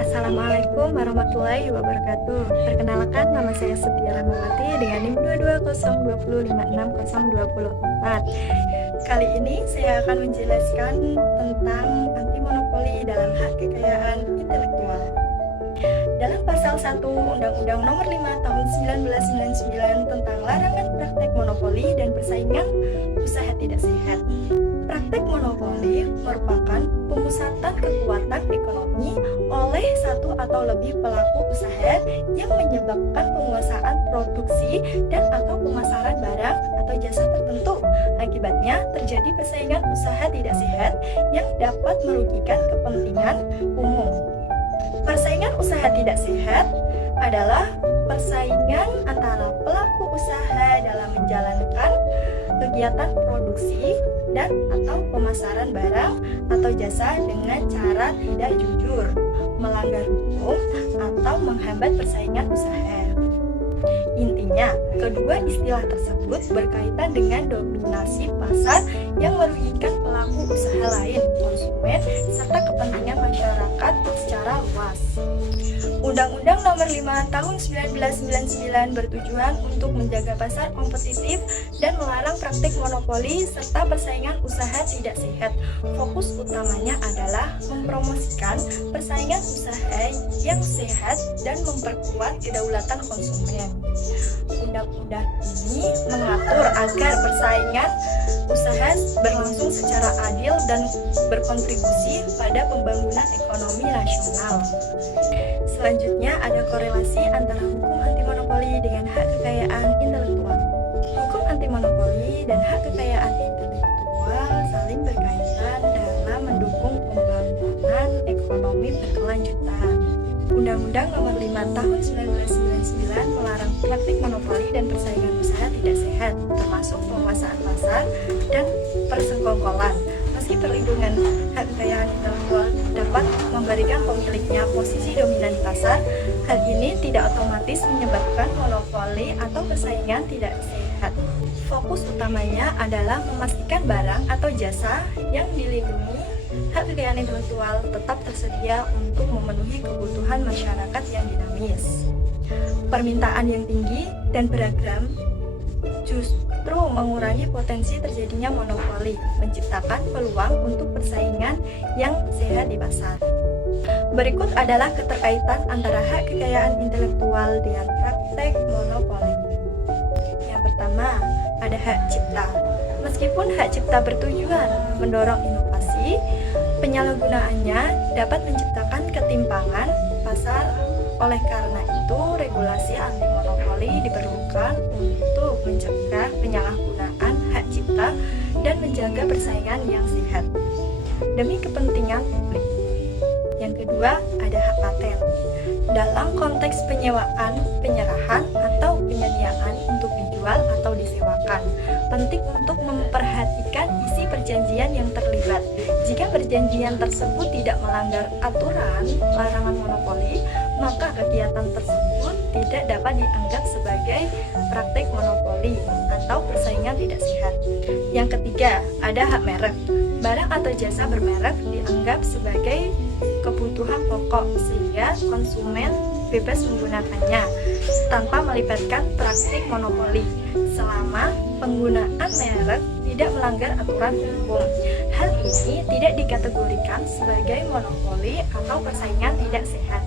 Assalamualaikum warahmatullahi wabarakatuh. Perkenalkan, nama saya Setia Rahmawati dengan NIM 22020566024. Kali ini saya akan menjelaskan tentang anti monopoli dalam hak kekayaan intelektual. Dalam pasal 1 Undang-Undang Nomor 5 Tahun 1999 tentang larangan praktek monopoli dan persaingan usaha tidak sehat. Praktek monopoli merupakan pemusatan kekuatan ekonomi oleh satu atau lebih pelaku usaha yang menyebabkan penguasaan produksi dan atau pemasaran barang atau jasa tertentu. Akibatnya terjadi persaingan usaha tidak sehat yang dapat merugikan kepentingan umum. Persaingan usaha tidak sehat adalah persaingan antara pelaku usaha dalam menjalankan kegiatan produksi dan atau pemasaran barang atau jasa dengan cara tidak jujur, melanggar hukum, atau menghambat persaingan usaha. Intinya, kedua istilah tersebut berkaitan dengan dominasi pasar yang merugikan pelaku usaha lain, konsumen, serta kepentingan masyarakat secara luas. Undang-Undang Nomor 5 Tahun 1999 bertujuan untuk menjaga pasar kompetitif dan melarang praktik monopoli serta persaingan usaha tidak sehat. Fokus utamanya adalah mempromosikan persaingan usaha yang sehat dan memperkuat kedaulatan konsumen. Undang-undang ini mengatur agar persaingan usaha berlangsung secara adil dan berkontribusi pada pembangunan ekonomi nasional. Selanjutnya ada korelasi antara hukum anti monopoli dengan hak kekayaan intelektual. Hukum anti monopoli dan hak kekayaan intelektual saling berkaitan dalam mendukung pembangunan ekonomi berkelanjutan. Undang-Undang Nomor 5 Tahun 1999 melarang praktik monopoli dan persaingan usaha tidak sehat, termasuk penguasaan pasar dan persekongkolan. Meski perlindungan hak kekayaan intelektual dapat memberikan pemiliknya posisi dominan di pasar, hal ini tidak otomatis menyebabkan monopoli atau persaingan tidak sehat. Fokus utamanya adalah memastikan barang atau jasa yang dilindungi hak kekayaan intelektual tetap tersedia untuk memenuhi kebutuhan masyarakat yang dinamis. Permintaan yang tinggi dan beragam justru mengurangi potensi terjadinya monopoli, menciptakan peluang untuk persaingan yang sehat di pasar. Berikut adalah keterkaitan antara hak kekayaan intelektual dengan praktek monopoli. Yang pertama, ada hak cipta. Meskipun hak cipta bertujuan mendorong inovasi, penyalahgunaannya dapat menciptakan ketimpangan pasar. Oleh karena itu, regulasi anti monopoli diperlukan untuk mencegah penyalahgunaan hak cipta dan menjaga persaingan yang sehat demi kepentingan publik. Yang kedua, ada hak paten. Dalam konteks penyewaan, penyerahan, atau penyediaan untuk dijual atau disewakan, penting untuk memperhatikan isi perjanjian yang terlibat. Jika perjanjian tersebut tidak melanggar aturan larangan monopoli, maka kegiatan tersebut tidak dapat dianggap sebagai praktik monopoli atau persaingan tidak sehat. Yang ketiga, ada hak merek. Barang atau jasa bermerek dianggap sebagai kebutuhan pokok sehingga konsumen bebas menggunakannya tanpa melibatkan praktik monopoli selama penggunaan merek tidak melanggar aturan hukum. Hal ini tidak dikategorikan sebagai monopoli atau persaingan tidak sehat.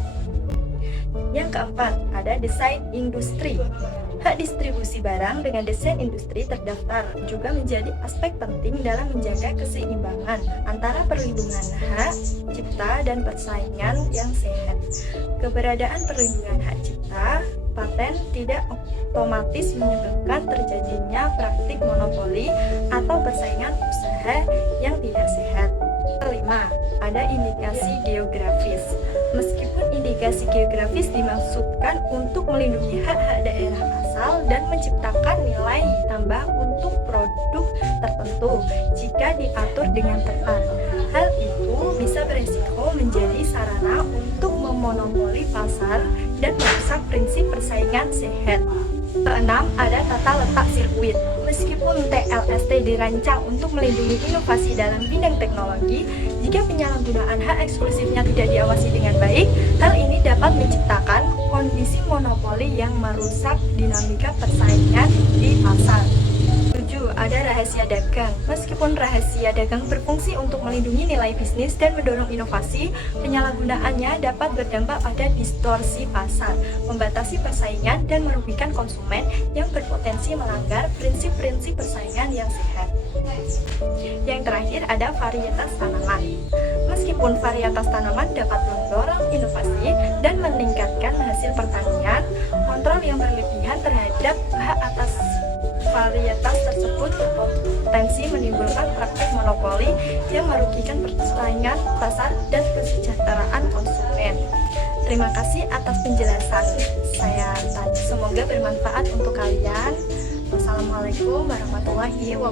Yang keempat, ada desain industri. Hak distribusi barang dengan desain industri terdaftar juga menjadi aspek penting dalam menjaga keseimbangan antara perlindungan hak cipta dan persaingan yang sehat. Keberadaan perlindungan hak cipta paten tidak otomatis menyebabkan terjadinya praktik monopoli atau persaingan usaha yang tidak sehat. Kelima, ada indikasi geografis. Meskipun indikasi geografis dimaksudkan untuk melindungi hak-hak daerah asal dan menciptakan nilai tambah untuk produk tertentu jika diatur dengan tepat. Hal itu bisa berisiko menjadi sarana untuk memonopoli pasar dan merusak prinsip persaingan sehat. Keenam, ada tata letak sirkuit. Meskipun TLST dirancang untuk melindungi inovasi dalam bidang teknologi, jika penyalahgunaan hak eksklusifnya tidak diawasi dengan baik, hal dinamika persaingan di pasar. 7. Ada rahasia dagang. Meskipun rahasia dagang berfungsi untuk melindungi nilai bisnis dan mendorong inovasi, penyalahgunaannya dapat berdampak pada distorsi pasar, membatasi persaingan, dan merugikan konsumen yang berpotensi melanggar prinsip-prinsip persaingan yang sehat. Yang terakhir ada varietas tanaman. Meskipun varietas tanaman dapat mendorong inovasi dan meningkatkan hasil pertanian, kontrol yang berlebihan terhadap hak atas varietas tersebut berpotensi menimbulkan praktik monopoli yang merugikan persaingan pasar dan kesejahteraan konsumen. Terima kasih atas penjelasan saya tadi. Semoga bermanfaat untuk kalian. Wassalamualaikum warahmatullahi wabarakatuh.